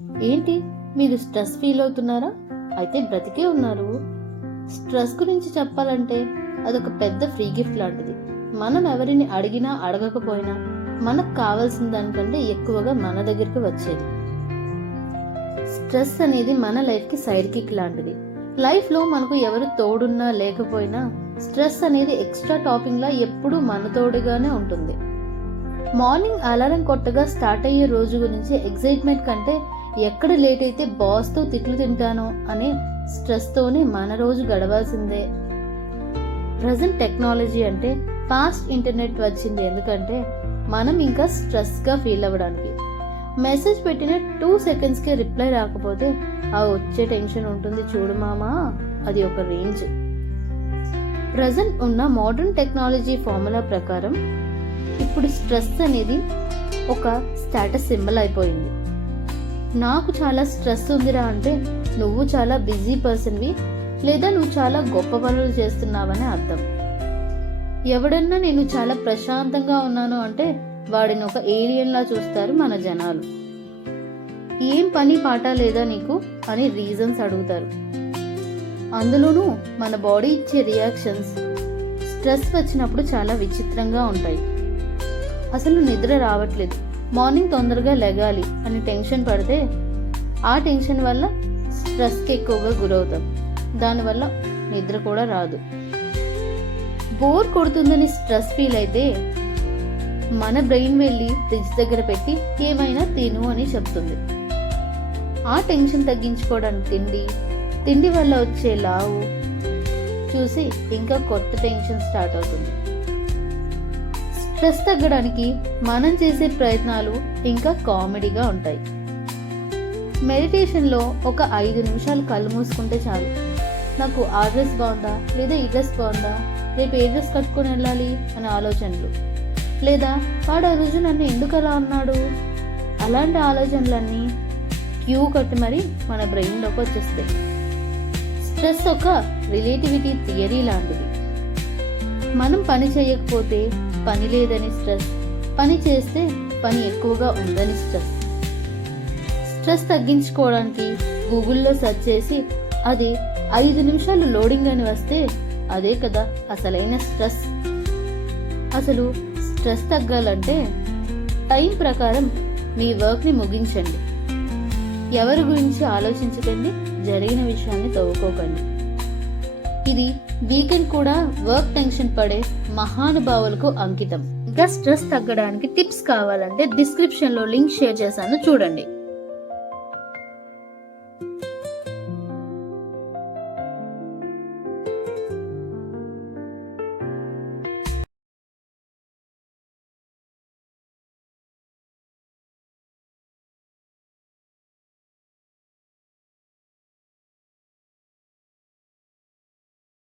ఏంటి, మీరు stress feel అవుతున్నారా? అయితే బ్రతికే ఉన్నారు. స్ట్రెస్ గురించి చెప్పాలంటే అదొక పెద్ద ఫ్రీ గిఫ్ట్ లాంటిది. మనం ఎవరిని అడిగినా అడగకపోయినా మనకు కావాల్సిన దానికంటే ఎక్కువగా మన దగ్గరికి వచ్చేది. స్ట్రెస్ అనేది మన లైఫ్కి సైడ్ కిక్ లాంటిది. లైఫ్లో మనకు ఎవరు తోడున్నా లేకపోయినా స్ట్రెస్ అనేది ఎక్స్ట్రా టాపింగ్ లా ఎప్పుడూ మన తోడుగానే ఉంటుంది. మార్నింగ్ అలారం కొట్టగా స్టార్ట్ అయ్యే రోజు గురించి ఎక్సైట్మెంట్ కంటే ఎక్కడ లేట్ అయితే బాస్తో తిట్లు తింటానో అనే స్ట్రెస్ తోనే మన రోజు గడవాల్సిందే. ప్రజెంట్ టెక్నాలజీ అంటే ఫాస్ట్ ఇంటర్నెట్ వచ్చింది ఎందుకంటే మనం ఇంకా స్ట్రెస్ గా ఫీల్ అవ్వడానికి. మెసేజ్ పెట్టిన 2 seconds కే రిప్లై రాకపోతే ఆ వచ్చే టెన్షన్ ఉంటుంది చూడు మామా, అది ఒక రేంజ్. ప్రజెంట్ ఉన్న మోడర్న్ టెక్నాలజీ ఫార్ములా ప్రకారం ఇప్పుడు స్ట్రెస్ అనేది ఒక స్టేటస్ సింబల్ అయిపోయింది. నాకు చాలా స్ట్రెస్ ఉందిరా అంటే నువ్వు చాలా బిజీ పర్సన్వి లేదా నువ్వు చాలా గొప్ప పనులు చేస్తున్నావని అర్థం. ఎవడన్నా నేను చాలా ప్రశాంతంగా ఉన్నాను అంటే వాడిని ఒక ఏలియన్ లా చూస్తారు మన జనాలు. ఏం పని పాట లేదా నీకు అని రీజన్స్ అడుగుతారు. అందులోనూ మన బాడీ ఇచ్చే రియాక్షన్స్ స్ట్రెస్ వచ్చినప్పుడు చాలా విచిత్రంగా ఉంటాయి. అసలు నిద్ర రావట్లేదు, మార్నింగ్ తొందరగా లెగాలి అని టెన్షన్ పడితే ఆ టెన్షన్ వల్ల స్ట్రెస్కి ఎక్కువగా గురవుతాం. దానివల్ల నిద్ర కూడా రాదు. బోర్ కొడుతుందని స్ట్రెస్ ఫీల్ అయితే మన బ్రెయిన్ వెళ్ళి ఫ్రిడ్జ్ దగ్గర పెట్టి ఏమైనా తిను అని చెప్తుంది. ఆ టెన్షన్ తగ్గించుకోవడానికి తిండి వల్ల వచ్చే లావు చూసి ఇంకా కొత్త టెన్షన్ స్టార్ట్ అవుతుంది. స్ట్రెస్ తగ్గడానికి మనం చేసే ప్రయత్నాలు ఇంకా కామెడీగా ఉంటాయి. మెడిటేషన్లో ఒక 5 నిమిషాలు కళ్ళు మూసుకుంటే చాలు. నాకు ఆ డ్రెస్ బాగుందా లేదా ఈ డ్రెస్ బాగుందా, రేపు ఏ డ్రెస్ కట్టుకొని వెళ్ళాలి అనే ఆలోచనలు, లేదా వాడు ఆ రోజు నన్ను ఎందుకు అలా అన్నాడు, అలాంటి ఆలోచనలన్నీ క్యూ కట్టి మరి మన బ్రెయిన్లోకి వచ్చేస్తాయి. స్ట్రెస్ ఒక రిలేటివిటీ థియరీ లాంటిది. మనం పని చేయకపోతే పని లేదని స్ట్రెస్, పని చేస్తే పని ఎక్కువగా ఉందని స్ట్రెస్. స్ట్రెస్ తగ్గించుకోవడానికి గూగుల్లో సెర్చ్ చేసి అది 5 నిమిషాలు లోడింగ్ అని వస్తే అదే కదా అసలైన స్ట్రెస్. అసలు స్ట్రెస్ తగ్గాలంటే టైం ప్రకారం మీ వర్క్ని ముగించండి. ఎవరి గురించి ఆలోచించకండి, జరిగిన విషయాన్ని తవ్వుకోకండి. ఇది వీకెండ్ కూడా వర్క్ టెన్షన్ పడే మహానుభావులకు అంకితం. ఇంకా స్ట్రెస్ తగ్గడానికి టిప్స్ కావాలంటే డిస్క్రిప్షన్లో లింక్ షేర్ చేశాను, చూడండి.